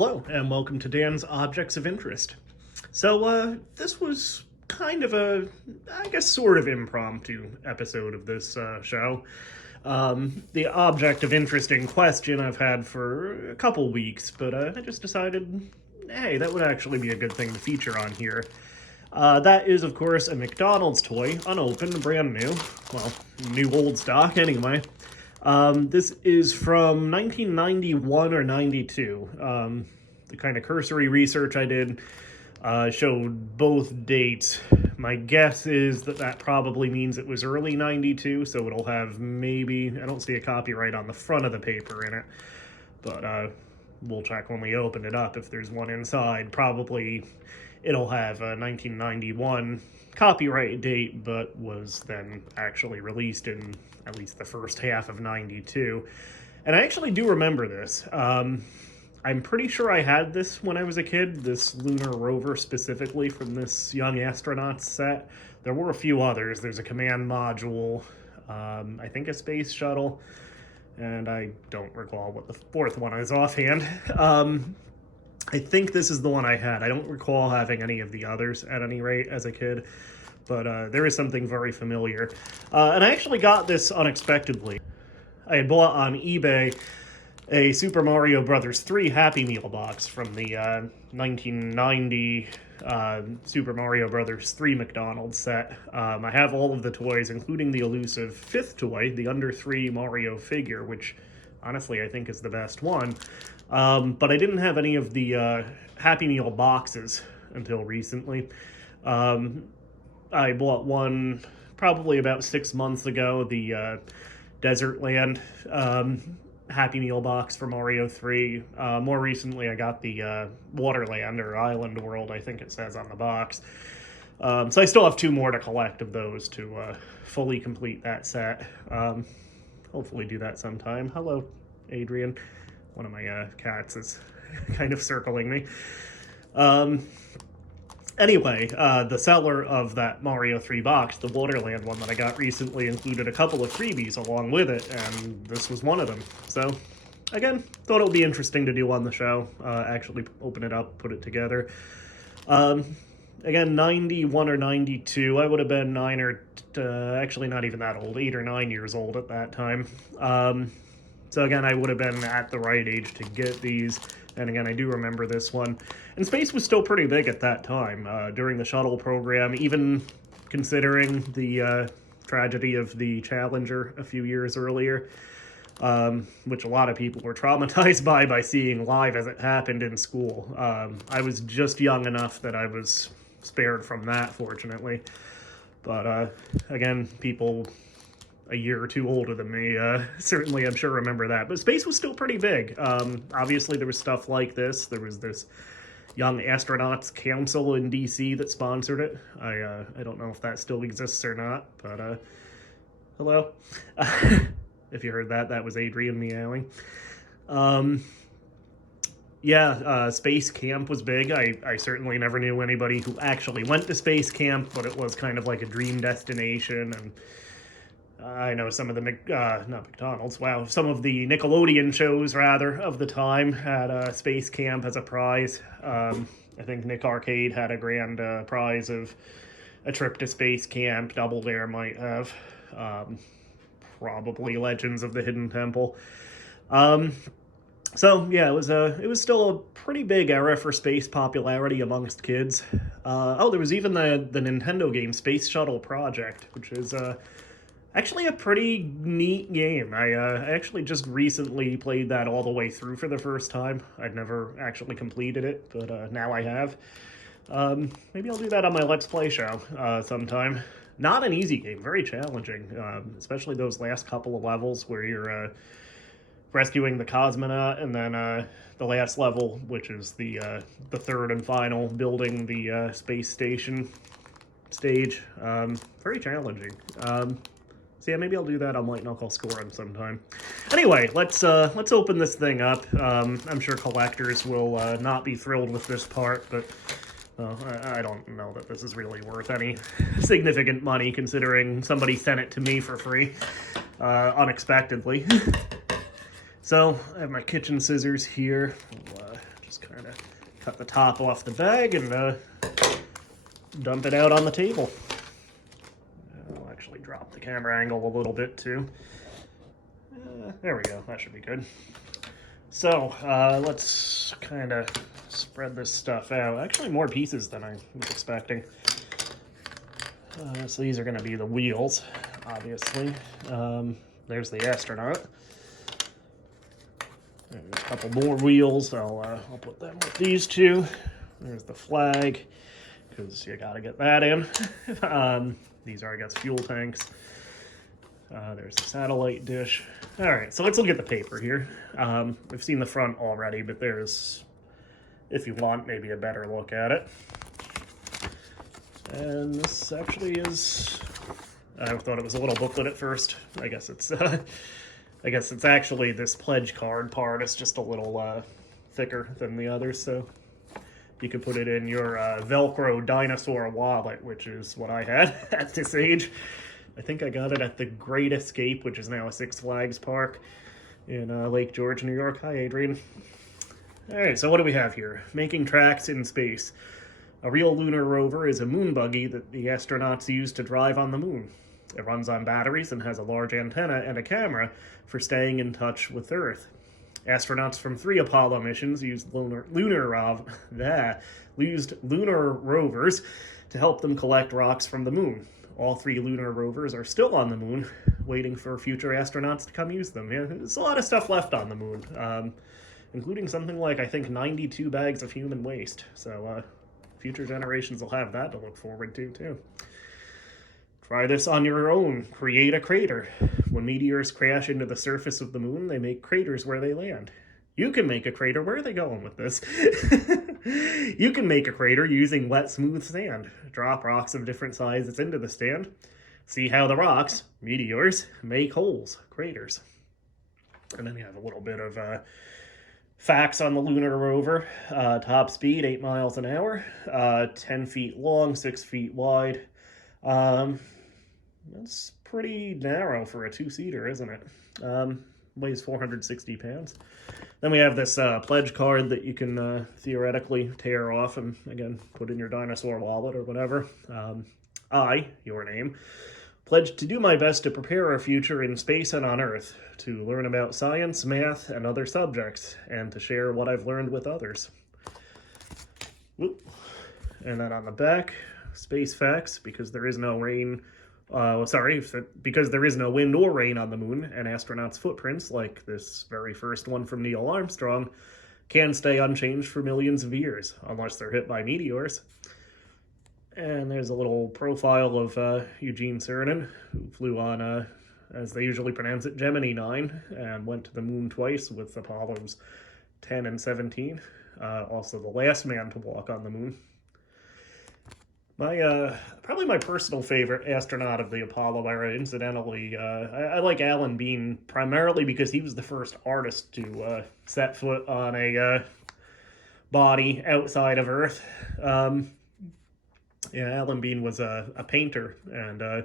Hello, and welcome to Dan's Objects of Interest. This was kind of sort of impromptu episode of this show. The object of interest in question I've had for a couple weeks, but I just decided, hey, that would actually be a good thing to feature on here. That is, of course, a McDonald's toy, unopened, brand new. Well, new old stock, anyway. This is from 1991 or 92. The kind of cursory research I did showed both dates. My guess is that probably means it was early 92, so it'll have maybe, I don't see a copyright on the front of the paper in it, but we'll check when we open it up if there's one inside. Probably it'll have a 1991 copyright date, but was then actually released in at least the first half of 92. And I actually do remember this. I'm pretty sure I had this when I was a kid, this Lunar Rover specifically from this Young Astronauts set. There were a few others. There's a command module, I think a space shuttle, and I don't recall what the fourth one is offhand. I think this is the one I had. I don't recall having any of the others at any rate as a kid, but there is something very familiar. And I actually got this unexpectedly. I had bought on eBay a Super Mario Bros. 3 Happy Meal box from the 1990 Super Mario Bros. 3 McDonald's set. I have all of the toys, including the elusive fifth toy, the Under 3 Mario figure, which honestly I think is the best one. But I didn't have any of the Happy Meal boxes until recently. I bought one probably about 6 months ago, the Desert Land Happy Meal box for Mario 3. More recently, I got the Waterland, or Island World, I think it says on the box. So I still have two more to collect of those to fully complete that set. Hopefully do that sometime. Hello, Adrian. One of my cats is kind of circling me. Anyway, the seller of that Mario 3 box, the Waterland one that I got recently, included a couple of freebies along with it, and this was one of them. So, again, thought it would be interesting to do on the show, actually open it up, put it together. Again, 91 or 92, I would have been actually not even that old, 8 or 9 years old at that time. So again, I would have been at the right age to get these. And again, I do remember this one. And space was still pretty big at that time. During the shuttle program, even considering the tragedy of the Challenger a few years earlier, which a lot of people were traumatized by seeing live as it happened in school. I was just young enough that I was spared from that, fortunately. But again, people a year or two older than me, certainly I'm sure remember that. But space was still pretty big. Obviously there was stuff like this. There was this Young Astronauts Council in DC that sponsored it. I don't know if that still exists or not, but hello. If you heard that, that was Adrian meowing. Space camp was big. I certainly never knew anybody who actually went to space camp, but it was kind of like a dream destination. And I know some of the, not McDonald's, wow, some of the Nickelodeon shows, rather, of the time had Space Camp as a prize. I think Nick Arcade had a grand prize of a trip to Space Camp. Double Dare might have. Probably Legends of the Hidden Temple. So, yeah, it was still a pretty big era for space popularity amongst kids. There was even the Nintendo game Space Shuttle Project, which is actually a pretty neat game. I actually just recently played that all the way through for the first time. I'd never actually completed it, but now I have. Maybe I'll do that on my Let's Play show sometime. Not an easy game, very challenging, especially those last couple of levels where you're rescuing the cosmonaut, and then the last level, which is the third and final, building the space station stage. Very challenging. So yeah, maybe I'll do that on White Knuckle Scoring sometime. Anyway, let's open this thing up. I'm sure collectors will not be thrilled with this part, but I don't know that this is really worth any significant money, considering somebody sent it to me for free, unexpectedly. So I have my kitchen scissors here. We'll Just kind of cut the top off the bag and dump it out on the table. I'll actually drop the camera angle a little bit too. There we go, that should be good. So let's kind of spread this stuff out. Actually more pieces than I was expecting. So these are going to be the wheels, obviously. There's the astronaut. There's a couple more wheels. I'll put them with these two. There's the flag, because you got to get that in. These are, I guess, fuel tanks. There's the satellite dish. All right, so let's look at the paper here. We've seen the front already, but there's, if you want, maybe a better look at it. And this actually is, I thought it was a little booklet at first. I guess it's actually this pledge card part. It's just a little thicker than the others, so you could put it in your Velcro dinosaur wallet, which is what I had at this age. I think I got it at the Great Escape, which is now a Six Flags park in Lake George, New York. Hi, Adrian. All right, so what do we have here? Making tracks in space. A real lunar rover is a moon buggy that the astronauts use to drive on the moon. It runs on batteries and has a large antenna and a camera for staying in touch with Earth. Astronauts from 3 Apollo missions used lunar rovers to help them collect rocks from the moon. All 3 lunar rovers are still on the moon, waiting for future astronauts to come use them. Yeah, there's a lot of stuff left on the moon, including something like, I think, 92 bags of human waste. So future generations will have that to look forward to, too. Try this on your own. Create a crater. When meteors crash into the surface of the moon, they make craters where they land. You can make a crater. Where are they going with this? You can make a crater using wet, smooth sand. Drop rocks of different sizes into the sand. See how the rocks, meteors, make holes, craters. And then you have a little bit of facts on the lunar rover. Top speed, 8 miles an hour. 10 feet long, 6 feet wide. That's pretty narrow for a 2-seater, isn't it? Weighs 460 pounds. Then we have this pledge card that you can theoretically tear off and, again, put in your dinosaur wallet or whatever. I, your name, pledge to do my best to prepare our future in space and on Earth, to learn about science, math, and other subjects, and to share what I've learned with others. Whoop. And then on the back, space facts, because there is no rain. Because there is no wind or rain on the moon, and astronauts' footprints, like this very first one from Neil Armstrong, can stay unchanged for millions of years, unless they're hit by meteors. And there's a little profile of Eugene Cernan, who flew on, as they usually pronounce it, Gemini 9, and went to the moon twice with Apollos 10 and 17. Also the last man to walk on the moon. Probably my personal favorite astronaut of the Apollo era, incidentally. I like Alan Bean primarily because he was the first artist to set foot on a body outside of Earth. Alan Bean was a painter, and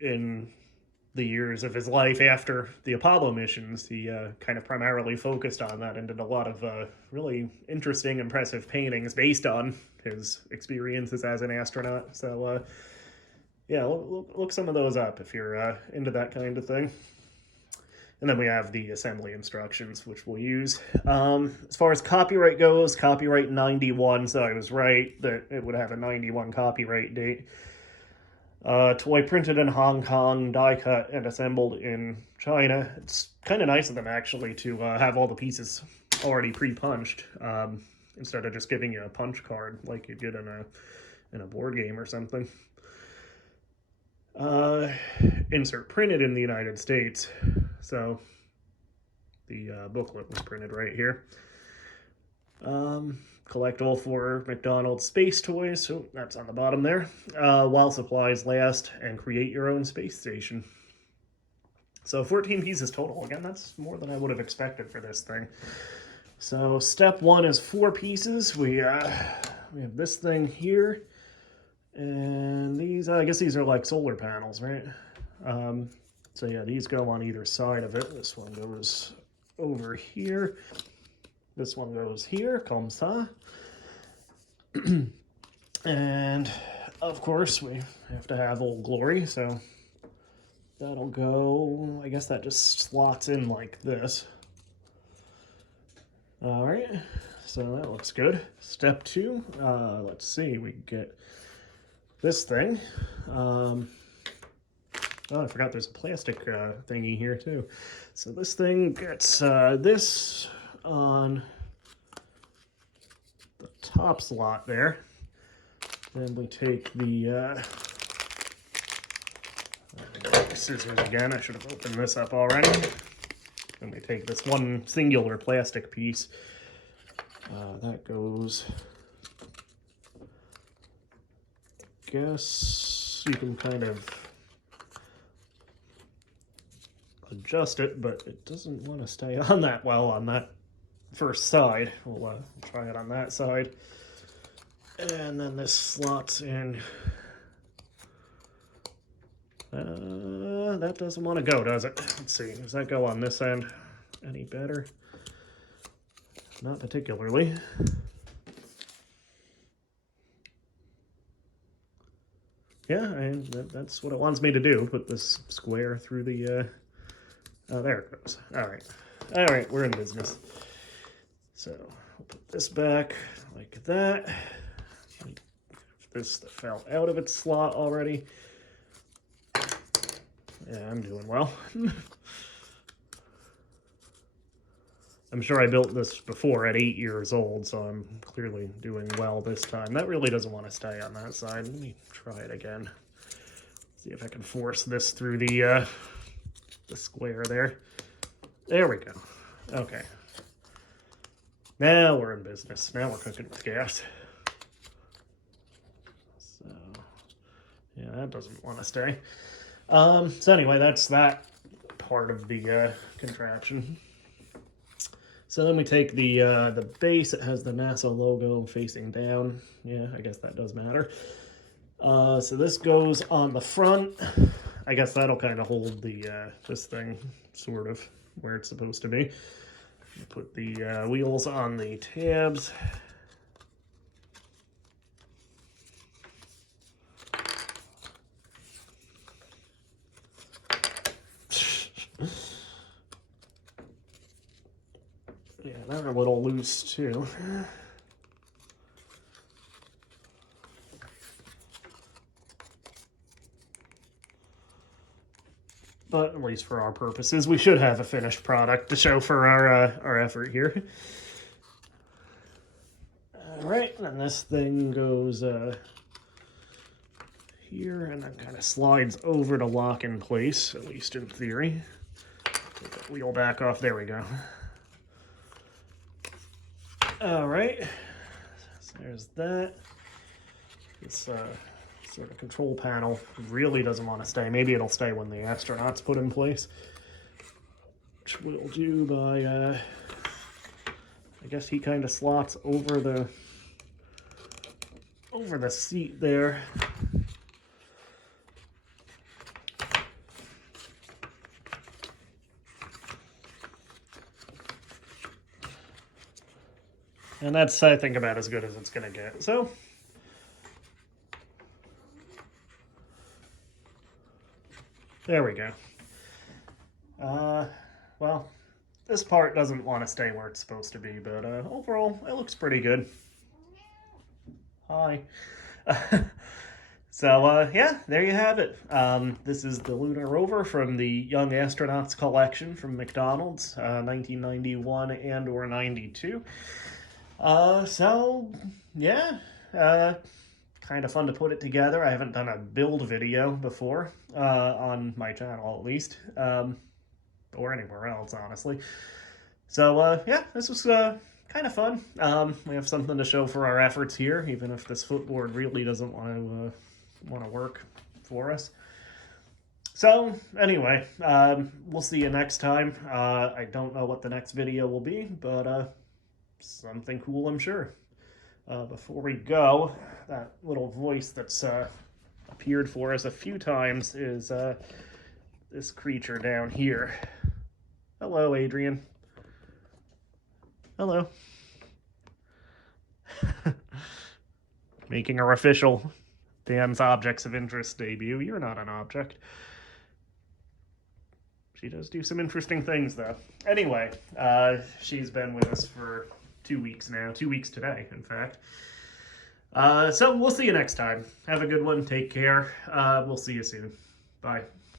in the years of his life after the Apollo missions, he kind of primarily focused on that and did a lot of really interesting, impressive paintings based on his experiences as an astronaut. So, look some of those up if you're into that kind of thing. And then we have the assembly instructions, which we'll use. As far as copyright goes, copyright 91, so I was right that it would have a 91 copyright date. Toy printed in Hong Kong, die cut and assembled in China. It's kind of nice of them, actually, to have all the pieces already pre-punched, instead of just giving you a punch card like you did in a board game or something. Insert printed in the United States. So the booklet was printed right here. Collectible for McDonald's space toys, so that's on the bottom there. While supplies last, and create your own space station. So 14 pieces total. Again, that's more than I would have expected for this thing. So step 1 is 4 pieces. We have this thing here, and these, I guess these are like solar panels, right? So yeah, these go on either side of it. This one goes over here. This one goes here, comme ça. And of course we have to have Old Glory, so that'll go, I guess that just slots in like this. All right, so that looks good. Step 2, let's see, we get this thing. Oh, I forgot there's a plastic thingy here too. So this thing gets this on the top slot there. Then we take the scissors again. I should have opened this up already. Then we take this one singular plastic piece. That goes, guess you can kind of adjust it, but it doesn't want to stay on that well on that first side. We'll try it on that side. And then this slots in. That doesn't want to go, does it? Let's see. Does that go on this end any better? Not particularly. Yeah, that's what it wants me to do. Put this square through the... oh, there it goes. All right, we're in business. So we'll put this back like that. This fell out of its slot already. Yeah, I'm doing well. I'm sure I built this before at 8 years old, so I'm clearly doing well this time. That really doesn't want to stay on that side. Let me try it again. See if I can force this through the square there. There we go. Okay. Now we're in business. Now we're cooking with gas. So, yeah, that doesn't want to stay. So anyway, that's that part of the contraption. So then we take the base. It has the NASA logo facing down. Yeah, I guess that does matter. So this goes on the front. I guess that'll kind of hold the this thing sort of where it's supposed to be. Put the wheels on the tabs. Yeah, they're a little loose too. But at least for our purposes, we should have a finished product to show for our effort here. All right, and this thing goes here and then kind of slides over to lock in place, at least in theory. Take that wheel back off. There we go. All right, so there's that. This sort of control panel really doesn't want to stay. Maybe it'll stay when the astronauts put in place, which we'll do by, I guess he kind of slots over the seat there. And that's, I think, about as good as it's going to get. So, there we go. Well, this part doesn't want to stay where it's supposed to be, but overall, it looks pretty good. Hi. So, yeah, there you have it. This is the Lunar Rover from the Young Astronauts collection from McDonald's, 1991 and or 92. So, yeah, kind of fun to put it together. I haven't done a build video before, on my channel at least, or anywhere else, honestly. So, yeah, this was, kind of fun. We have something to show for our efforts here, even if this footboard really doesn't want to work for us. So, anyway, we'll see you next time. I don't know what the next video will be, but, something cool, I'm sure. Before we go, that little voice that's appeared for us a few times is this creature down here. Hello, Adrian. Hello. Making her official. Dan's objects of interest debut. You're not an object. She does do some interesting things, though. Anyway, she's been with us for 2 weeks now. 2 weeks today, in fact. So we'll see you next time. Have a good one. Take care. We'll see you soon. Bye.